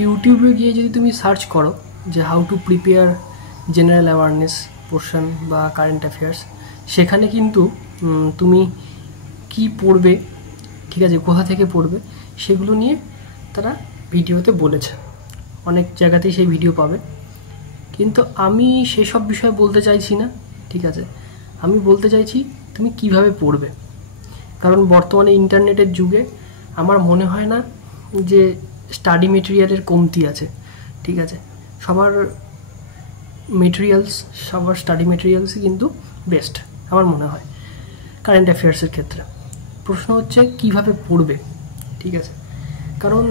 ইউটিউবে গিয়ে যদি তুমি সার্চ করো যে how to prepare general awareness portion বা কারেন্ট অ্যাফেয়ার্স, সেখানে কিন্তু তুমি কি পড়বে, ঠিক আছে, কোথা থেকে পড়বে, সেগুলো নিয়ে তারা ভিডিওতে বলেছে। অনেক জায়গাতেই সেই ভিডিও পাবে, কিন্তু আমি সেসব বিষয়ে বলতে চাইছি না, ঠিক আছে। আমি বলতে চাইছি তুমি কিভাবে পড়বে। কারণ বর্তমানে ইন্টারনেটের যুগে আমার মনে হয় না যে স্টাডি মেটেরিয়ালের কমতি আছে, ঠিক আছে। সবার স্টাডি মেটেরিয়ালসই কিন্তু বেস্ট আমার মনে হয় কারেন্ট অ্যাফেয়ার্সের ক্ষেত্রে। প্রশ্ন হচ্ছে কিভাবে পড়বে, ঠিক আছে। কারণ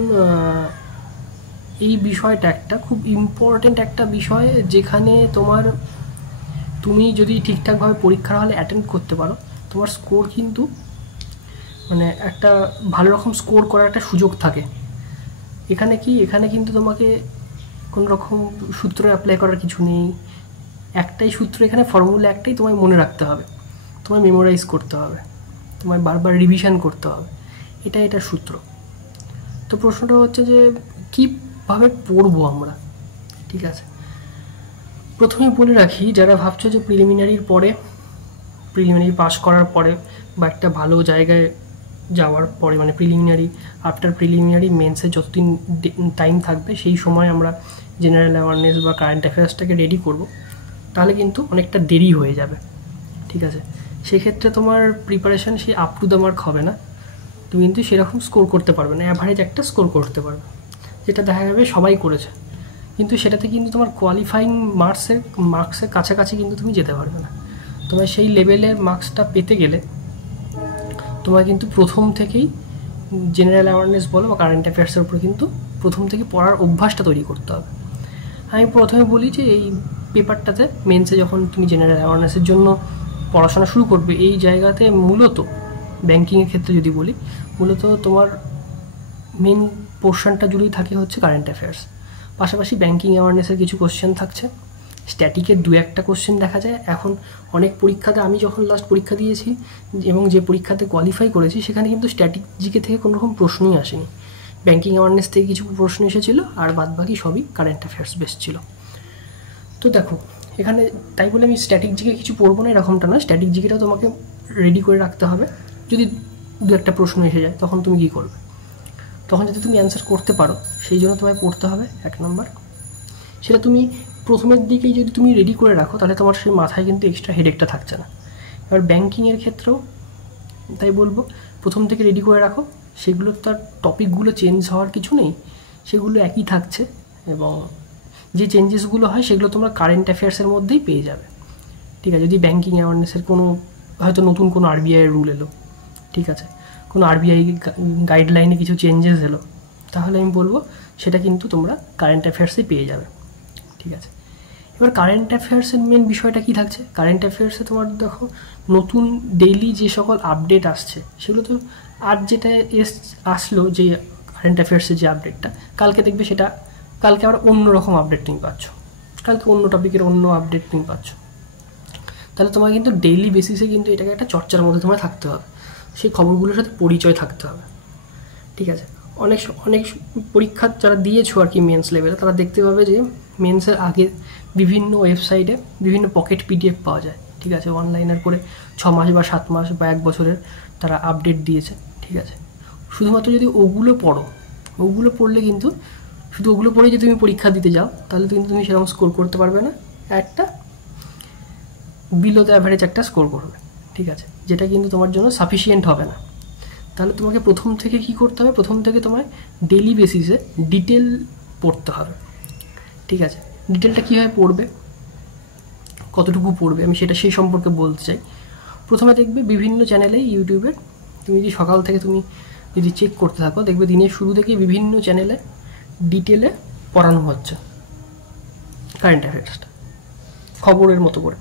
এই বিষয়টা একটা খুব ইম্পর্টেন্ট একটা বিষয়, যেখানে তুমি যদি ঠিকঠাকভাবে পরীক্ষার হলে অ্যাটেন্ড করতে পারো, তোমার স্কোর কিন্তু মানে একটা ভালো রকম স্কোর করার একটা সুযোগ থাকে। এখানে কিন্তু তোমাকে কোনো রকম সূত্র অ্যাপ্লাই করার কিছু নেই। একটাই সূত্র, এখানে ফর্মুলা একটাই, তোমায় মনে রাখতে হবে, তোমায় মেমোরাইজ করতে হবে, তোমায় বারবার রিভিশন করতে হবে, এটা সূত্র। তো প্রশ্নটা হচ্ছে যে কীভাবে পড়বো আমরা, ঠিক আছে। প্রথমেই বলে রাখি, যারা ভাবছো যে প্রিলিমিনারি পাস করার পরে বা একটা ভালো জায়গায় যাওয়ার পরে, মানে আফটার প্রিলিমিনারি মেন্সে যতদিন টাইম থাকবে সেই সময় আমরা জেনারেল অ্যাওয়ারনেস বা কারেন্ট অ্যাফেয়ার্সটাকে রেডি করব, তাহলে কিন্তু অনেকটা দেরি হয়ে যাবে, ঠিক আছে। সেক্ষেত্রে তোমার প্রিপারেশান সেই আপ টু দ্য মার্ক হবে না, তুমি কিন্তু সেরকম স্কোর করতে পারবে না, অ্যাভারেজ একটা স্কোর করতে পারবে, যেটা দেখা যাবে সবাই করেছে। কিন্তু সেটাতে কিন্তু তোমার কোয়ালিফাইং মার্কসের কাছাকাছি কিন্তু তুমি যেতে পারবে না। তোমার সেই লেভেলের মার্কসটা পেতে গেলে তোমার কিন্তু প্রথম থেকেই জেনারেল অ্যাওয়ারনেস বলো বা কারেন্ট অ্যাফেয়ার্সের উপরে কিন্তু প্রথম থেকে পড়ার অভ্যাসটা তৈরি করতে হবে। আমি প্রথমে বলি যে এই পেপারটাতে মেন্সে যখন তুমি জেনারেল অ্যাওয়ারনেসের জন্য পড়াশোনা শুরু করবে, এই জায়গাতে মূলত ব্যাঙ্কিংয়ের ক্ষেত্রে যদি বলি, মূলত তোমার মেন পোর্শনটা জুড়েই থাকে হচ্ছে কারেন্ট অ্যাফেয়ার্স। পাশাপাশি ব্যাঙ্কিং অ্যাওয়ারনেসের কিছু কোশ্চেন থাকছে, স্ট্যাটিকের 2-1টা কোশ্চেন দেখা যায়। এখন অনেক পরীক্ষাতে, আমি যখন লাস্ট পরীক্ষা দিয়েছি এবং যে পরীক্ষাতে কোয়ালিফাই করেছি, সেখানে কিন্তু স্ট্যাটিক জিকে থেকে কোনো রকম প্রশ্নই আসেনি। ব্যাঙ্কিং অ্যাওয়ারনেস থেকে কিছু প্রশ্ন এসেছিলো, আর বাদবাকি সবই কারেন্ট অ্যাফেয়ার্স বেস ছিল। তো দেখো এখানে, তাই বলে আমি স্ট্যাটিক জিকে কিছু পড়বো না এরকমটা না, স্ট্যাটিক জিকেটাও তোমাকে রেডি করে রাখতে হবে। যদি 2-1টা প্রশ্ন এসে যায় তখন তুমি কী করবে, তখন যাতে তুমি অ্যান্সার করতে পারো সেই জন্য তোমায় পড়তে হবে 1 নম্বর। সেটা তুমি প্রথমের দিকেই যদি তুমি রেডি করে রাখো, তাহলে তোমার সেই মাথায় কিন্তু এক্সট্রা হেডেকটা থাকছে না। এবার ব্যাঙ্কিংয়ের ক্ষেত্রেও তাই বলবো, প্রথম থেকে রেডি করে রাখো, সেগুলো তার টপিকগুলো চেঞ্জ হওয়ার কিছু নেই, সেগুলো একই থাকছে, এবং যে চেঞ্জেসগুলো হয় সেগুলো তোমরা কারেন্ট অ্যাফেয়ার্সের মধ্যেই পেয়ে যাবে, ঠিক আছে। যদি ব্যাঙ্কিং অ্যাওয়ারনেসের কোনো হয়তো নতুন কোনো আরবিআইয়ের রুল এলো, ঠিক আছে, কোনো আরবিআই গাইডলাইনে কিছু চেঞ্জেস এলো, তাহলে আমি বলবো সেটা কিন্তু তোমরা কারেন্ট অ্যাফেয়ার্সেই পেয়ে যাবে, ঠিক আছে। এবার কারেন্ট অ্যাফেয়ার্সের মেন বিষয়টা কী থাকছে, কারেন্ট অ্যাফেয়ার্সে তোমার দেখো নতুন ডেইলি যে সকল আপডেট আসছে, সেগুলো তো আজ যেটা আসলো যে কারেন্ট অ্যাফেয়ার্সের যে আপডেটটা, কালকে দেখবে সেটা কালকে আবার অন্য রকম আপডেট তুমি পাচ্ছ, কালকে অন্য টপিকের অন্য আপডেট তুমি পাচ্ছ। তাহলে তোমার কিন্তু ডেইলি বেসিসে কিন্তু এটাকে একটা চর্চার মধ্যে তোমায় থাকতে হবে, সেই খবরগুলোর সাথে পরিচয় থাকতে হবে, ঠিক আছে। অনেক পরীক্ষা যারা দিয়েছো আর কি মেন্স লেভেলে, তারা দেখতে পাবে যে মেন্সের আগে বিভিন্ন ওয়েবসাইটে বিভিন্ন পকেট পিডিএফ পাওয়া যায়, ঠিক আছে, অনলাইনের করে 6 মাস বা 7 মাস বা 1 বছরের তারা আপডেট দিয়েছে, ঠিক আছে। শুধুমাত্র যদি ওগুলো পড়লে কিন্তু, শুধু ওগুলো পড়ে যদি তুমি পরীক্ষা দিতে যাও, তাহলে কিন্তু তুমি সেরকম স্কোর করতে পারবে না, একটা বিলো দ্য অ্যাভারেজ একটা স্কোর করবে, ঠিক আছে, যেটা কিন্তু তোমার জন্য সাফিসিয়েন্ট হবে না। তাহলে তোমাকে প্রথম থেকে কী করতে হবে, প্রথম থেকে তোমায় ডেইলি বেসিসে ডিটেল পড়তে হবে, ঠিক আছে। ডিটেলটা কীভাবে পড়বে, কতটুকু পড়বে, আমি সেই সম্পর্কে বলতে চাই। প্রথমে দেখবে বিভিন্ন চ্যানেলে ইউটিউবের, তুমি যদি সকাল থেকে তুমি যদি চেক করতে থাকো, দেখবে দিনের শুরু থেকেই বিভিন্ন চ্যানেলে ডিটেলে পড়ানো হচ্ছে কারেন্ট অ্যাফেয়ার্সটা, খবরের মতো করে,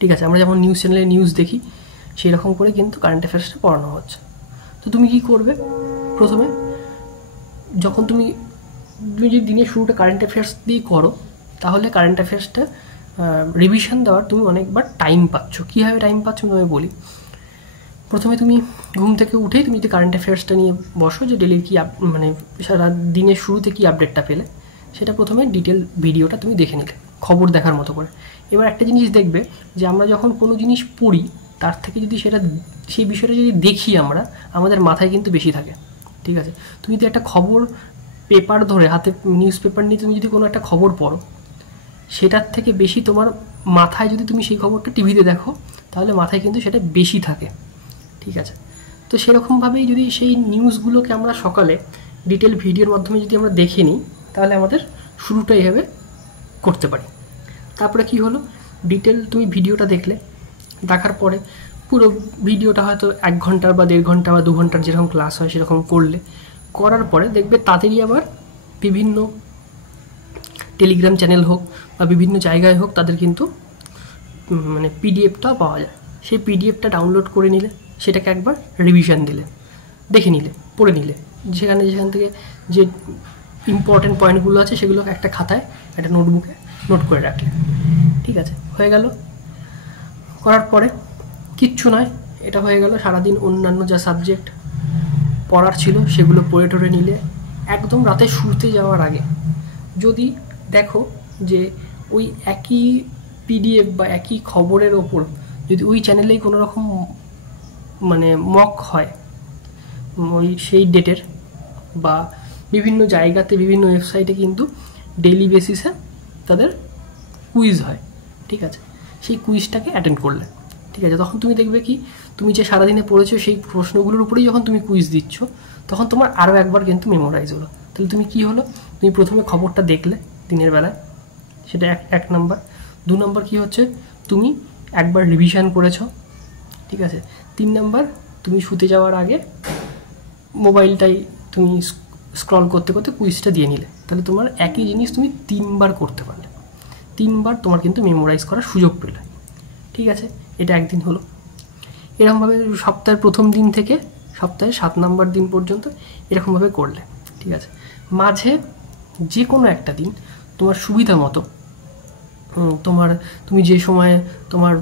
ঠিক আছে। আমরা যেমন নিউজ চ্যানেলে নিউজ দেখি, সেই রকম করে কিন্তু কারেন্ট অ্যাফেয়ার্সটা পড়ানো হচ্ছে। তো তুমি কী করবে, প্রথমে যখন তুমি যদি দিনের শুরুটা কারেন্ট অ্যাফেয়ার্স দিয়ে করো, তাহলে কারেন্ট অ্যাফেয়ার্সটা রিভিশন দেওয়ার তুমি অনেকবার টাইম পাচ্ছ। কীভাবে টাইম পাচ্ছ আমি বলি, প্রথমে তুমি ঘুম থেকে উঠেই তুমি যদি কারেন্ট অ্যাফেয়ার্সটা নিয়ে বসো, যে ডেলির কী মানে সারা দিনের শুরুতে কী আপডেটটা পেলে, সেটা প্রথমে ডিটেল ভিডিওটা তুমি দেখে নিলে খবর দেখার মতো করে। এবার একটা জিনিস দেখবে যে আমরা যখন কোনো জিনিস পড়ি তার থেকে যদি সেই বিষয়টা যদি দেখি আমরা, আমাদের মাথায় কিন্তু বেশি থাকে, ঠিক আছে। তুমি যদি একটা খবর পেপার ধরে হাতে, নিউজ পেপার নিয়ে তুমি যদি কোনো একটা খবর পড়ো, সেটার থেকে বেশি তোমার মাথায়, যদি তুমি সেই খবরটা টিভিতে দেখো তাহলে মাথায় কিন্তু সেটা বেশি থাকে, ঠিক আছে। তো সেরকমভাবেই যদি সেই নিউজগুলোকে আমরা সকালে ডিটেল ভিডিওর মাধ্যমে যদি আমরা দেখে নিই, তাহলে আমাদের শুরুটা এইভাবে করতে পারি। তারপরে কি হলো, ডিটেল তুমি ভিডিওটা দেখলে, দেখার পরে পুরো ভিডিওটা হয়তো 1 ঘন্টার বা 1.5 ঘন্টা বা 2 ঘন্টার যেরকম ক্লাস হয় সেরকম করলে, করার পরে দেখবে তাদেরই আবার বিভিন্ন টেলিগ্রাম চ্যানেল হোক বা বিভিন্ন জায়গায় হোক, তাদের কিন্তু মানে পিডিএফটাও পাওয়া যায়। সেই পিডিএফটা ডাউনলোড করে নিলে, সেটাকে একবার রিভিশন দিলে, দেখে নিলে, পড়ে নিলে, যেখান থেকে যে ইম্পর্টেন্ট পয়েন্টগুলো আছে সেগুলো একটা খাতায়, একটা নোটবুকে নোট করে রাখলে, ঠিক আছে, হয়ে গেল। করার পরে কিচ্ছু নয়, এটা হয়ে গেল। সারাদিন অন্যান্য যা সাবজেক্ট পড়ার ছিল সেগুলো পড়ে টরে নিলে, একদম রাতে শুতে যাওয়ার আগে যদি দেখো যে ওই একই পিডিএফ বা একই খবরের ওপর যদি ওই চ্যানেলেই কোনো রকম মানে মক হয়, ওই সেই ডেটের, বা বিভিন্ন জায়গাতে বিভিন্ন ওয়েবসাইটে কিন্তু ডেইলি বেসিসে তাদের কুইজ হয়, ঠিক আছে। সেই কুইজটাকে অ্যাটেন্ড করলে, ঠিক আছে, তখন তুমি দেখবে কি, তুমি যে সারাদিনে পড়েছো সেই প্রশ্নগুলোর উপরেই যখন তুমি কুইজ দিচ্ছ, তখন তোমার আরও একবার কিন্তু মেমোরাইজ হলো। তাহলে তুমি কি হলো, তুমি প্রথমে খবরটা দেখলে দিনের বেলায়, সেটা এক নাম্বার। 2 নম্বর কী হচ্ছে, তুমি একবার রিভিশন করেছো, ঠিক আছে। 3 নম্বর, তুমি শুতে যাওয়ার আগে মোবাইলটাই তুমি স্ক্রল করতে করতে কুইজটা দিয়ে নিলে, তাহলে তোমার একই জিনিস তুমি 3 বার করতে পারলে, 3 বার তোমার কিন্তু মেমোরাইজ করার সুযোগ পেলে, ঠিক আছে। এটা একদিন হলো। এরকমভাবে সপ্তাহের প্রথম দিন থেকে সপ্তাহে 7 নম্বর দিন পর্যন্ত এরকমভাবে করলে, ঠিক আছে। মাঝে যে কোনো একটা দিন তোমার সুবিধা মতো, তুমি যে সময়ে তোমার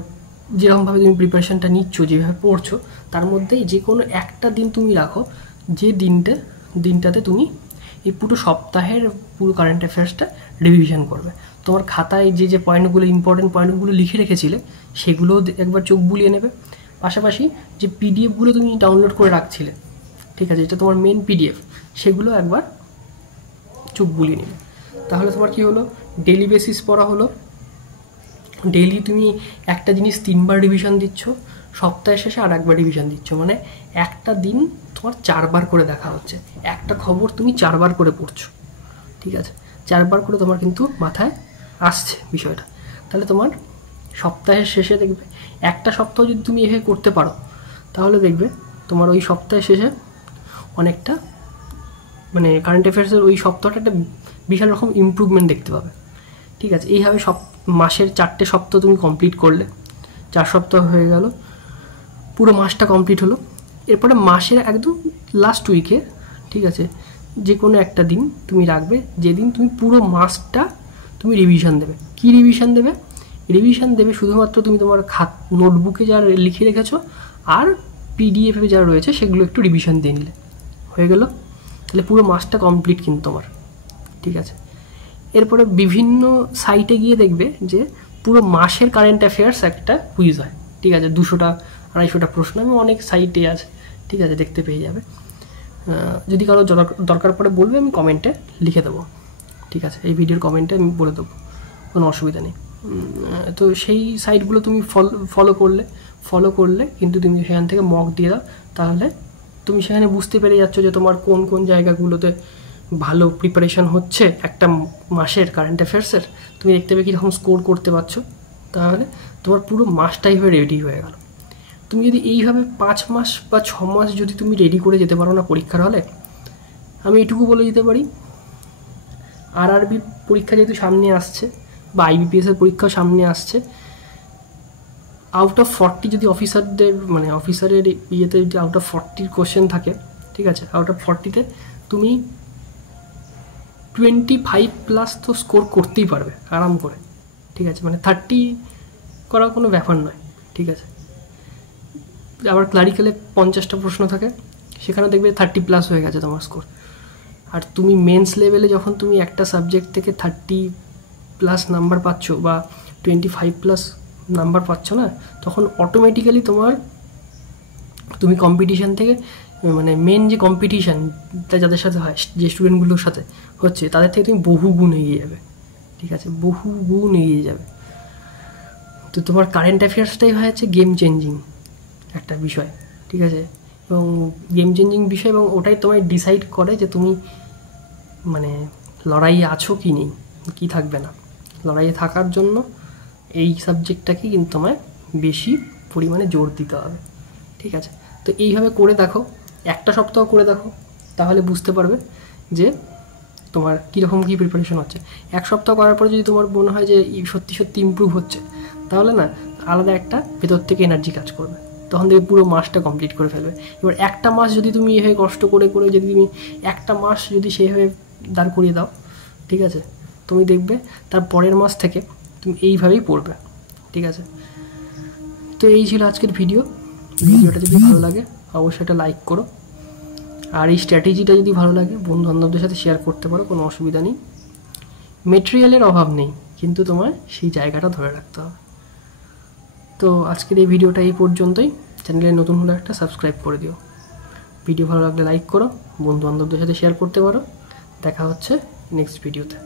যেরকমভাবে তুমি প্রিপারেশানটা নিচ্ছ, যেভাবে পড়ছো, তার মধ্যেই যে কোনো একটা দিন তুমি রাখো, যে দিনটাতে তুমি এই পুরো সপ্তাহের পুরো কারেন্ট অ্যাফেয়ার্সটা রিভিশন করবে। তোমার খাতায় যে পয়েন্টগুলো, ইম্পর্টেন্ট পয়েন্টগুলো লিখে রেখেছিলে সেগুলোও একবার চোখ বুলিয়ে নেবে। পাশাপাশি যে পিডিএফগুলো তুমি ডাউনলোড করে রাখছিলে, ঠিক আছে, এটা তোমার মেন পিডিএফ, সেগুলো একবার চোখ বুলিয়ে নেবে। তাহলে তোমার কি হলো, ডেইলি বেসিস পড়া হলো। ডেইলি তুমি একটা জিনিস 3 বার রিভিশন দিচ্ছ, সপ্তাহের শেষে আর একবার রিভিশন দিচ্ছ, মানে একটা দিন তোমার 4 বার করে দেখা হচ্ছে, একটা খবর তুমি 4 বার করে পড়ছো, ঠিক আছে। 4 বার করে তোমার কিন্তু মাথায় আসছে বিষয়টা। তাহলে তোমার সপ্তাহের শেষে দেখবে, একটা সপ্তাহ যদি তুমি এভাবে করতে পারো, তাহলে দেখবে তোমার ওই সপ্তাহের শেষে অনেকটা মানে কারেন্ট অ্যাফেয়ার্সের ওই সপ্তাহটা একটা বিশাল রকম ইমপ্রুভমেন্ট দেখতে পাবে, ঠিক আছে। এইভাবে মাসের 4টে সপ্তাহ তুমি কমপ্লিট করলে, 4 সপ্তাহ হয়ে গেল, পুরো মাসটা কমপ্লিট হলো। এরপরে মাসের একদম লাস্ট উইকে, ঠিক আছে, যে কোনো একটা দিন তুমি রাখবে, যেদিন তুমি পুরো মাসটা তুমি রিভিশন দেবে। কি রিভিশন দেবে? রিভিশন দেবে শুধুমাত্র তুমি তোমার নোটবুকে যা লিখে রেখেছো আর পিডিএফে যা রয়েছে সেগুলো একটু রিভিশন দিয়ে নিলে, হয়ে গেল। তাহলে পুরো মাসটা কমপ্লিট কিন্তু তোমার, ঠিক আছে। এরপরে বিভিন্ন সাইটে গিয়ে দেখবে যে পুরো মাসের কারেন্ট অ্যাফেয়ার্স একটা কুইজ হয়, ঠিক আছে। 200টা 250টা প্রশ্ন আমি অনেক সাইটে আছে, ঠিক আছে, দেখতে পেয়ে যাবে। যদি কারো দরকার পড়ে বলবে, আমি কমেন্টে লিখে দেবো, ঠিক আছে, এই ভিডিওর কমেন্টে আমি বলে দেবো, কোনো অসুবিধা নেই। তো সেই সাইটগুলো তুমি ফলো করলে কিন্তু তুমি সেখান থেকে মক দিয়ে দাও, তাহলে তুমি সেখানে বুঝতে পেরে যাচ্ছ যে তোমার কোন কোন জায়গাগুলোতে ভালো প্রিপারেশন হচ্ছে একটা মাসের কারেন্ট অ্যাফেয়ার্সের। তুমি দেখতে পেয়ে কীরকম স্কোর করতে পারছো, তাহলে তোমার পুরো মাসটাই হয়ে রেডি হয়ে গেল। তুমি যদি এইভাবে 5 মাস বা 6 মাস যদি তুমি রেডি করে যেতে পারো না পরীক্ষার হলে, আমি এটুকু বলে দিতে পারি, আরআরবি পরীক্ষা যেহেতু সামনে আসছে বা আইবিপিএসের পরীক্ষাও সামনে আসছে, আউট অফ 40 যদি অফিসারের ইয়েতে যদি আউট অফ 40 কোশ্চেন থাকে, ঠিক আছে, আউট অফ 40-তে তুমি 25+ তো স্কোর করতেই পারবে আরাম করে, ঠিক আছে, মানে 30 করা কোনো ব্যাপার নয়, ঠিক আছে। আবার ক্লারিক্যালে 50টা প্রশ্ন থাকে, সেখানে দেখবে 30+ হয়ে গেছে তোমার স্কোর। আর তুমি মেন্স লেভেলে যখন তুমি একটা সাবজেক্ট থেকে 30+ নাম্বার পাচ্ছ বা 25+ নাম্বার পাচ্ছ না, তখন অটোমেটিক্যালি তুমি কম্পিটিশান থেকে, মানে মেন যে কম্পিটিশানটা যাদের সাথে হয়, যে স্টুডেন্টগুলোর সাথে হচ্ছে, তাদের থেকে তুমি বহু গুণ এগিয়ে যাবে। ঠিক আছে, বহু গুণ এগিয়ে যাবে। তো তোমার কারেন্ট অ্যাফেয়ার্সটাই হয়েছে গেম চেঞ্জিং একটা বিষয়। ঠিক আছে, এবং গেম চেঞ্জিং বিষয়, এবং ওটাই তোমায় ডিসাইড করে যে তুমি মানে লড়াইয়ে আছো কি নেই, কি থাকবে না। লড়াইয়ে থাকার জন্য এই সাবজেক্টটাকে কিন্তু তোমায় বেশি পরিমাণে জোর দিতে হবে। ঠিক আছে, তো এইভাবে করে দেখো, একটা সপ্তাহ করে দেখো, তাহলে বুঝতে পারবে যে তোমার কীরকম কী প্রিপারেশন হচ্ছে। এক সপ্তাহ করার পরে যদি তোমার মনে হয় যে সত্যি সত্যি ইমপ্রুভ হচ্ছে, তাহলে না আলাদা একটা ভেতর থেকে এনার্জি কাজ করবে, তখন দেখবে পুরো মাসটা কমপ্লিট করে ফেলবে। এবার একটা মাস যদি তুমি এভাবে কষ্ট করে করে যদি তুমি একটা মাস যদি সেইভাবে দাঁড় করিয়ে দাও, ঠিক আছে, তুমি দেখবে তার পরের মাস থেকে তুমি এইভাবেই পড়বে। ঠিক আছে, তো এই ছিল আজকের ভিডিওটা যদি ভালো লাগে অবশ্যই একটা লাইক করো, আর এই স্ট্র্যাটেজিটা যদি ভালো লাগে বন্ধু বান্ধবদের সাথে শেয়ার করতে পারো, কোনো অসুবিধা নেই। মেটেরিয়ালের অভাব নেই, কিন্তু তোমার সেই জায়গাটা ধরে রাখতে হবে। তো আজকের এই ভিডিওটা এই পর্যন্তই। চ্যানেলে নতুন হলে একটা সাবস্ক্রাইব করে দিও। ভিডিও ভালো লাগলে লাইক করো, বন্ধু বান্ধবদের সাথে শেয়ার করতে পারো। দেখা হচ্ছে নেক্সট ভিডিওতে।